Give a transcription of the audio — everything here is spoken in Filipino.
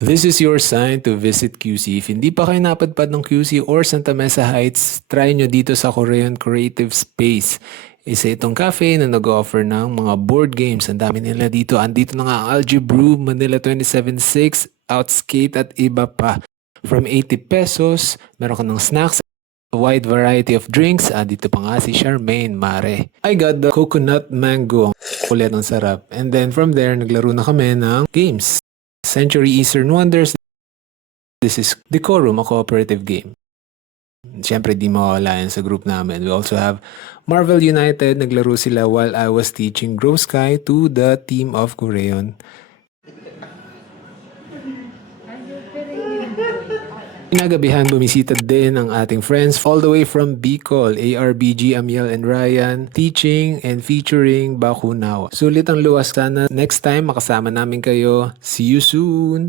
This is your sign to visit QC. If hindi pa kayo napadpad ng QC or Santa Mesa Heights, try nyo dito sa Korean Creative Space. Isa itong cafe na nag-offer ng mga board games. Ang dami nila dito. Andito na nga ang Algebrew, Manila 276, Outskate at iba pa. From 80 pesos, meron ka ng snacks, a wide variety of drinks. Dito pa nga si Charmaine Mare. I got the coconut mango. Ang kulit, ang sarap. And then from there, naglaro na kami ng games. Century Eastern Wonders. This is Decorum, a cooperative game. Siyempre, di mawawala yan sa group namin. We also have Marvel United. Naglaro sila while I was teaching Grow Sky to the team of Korean. Pinagabihan, bumisita din ang ating friends all the way from Bicol, ARBG, Amiel and Ryan, teaching and featuring Bakunawa. Sulit ang luwas, sana next time makasama namin kayo. See you soon!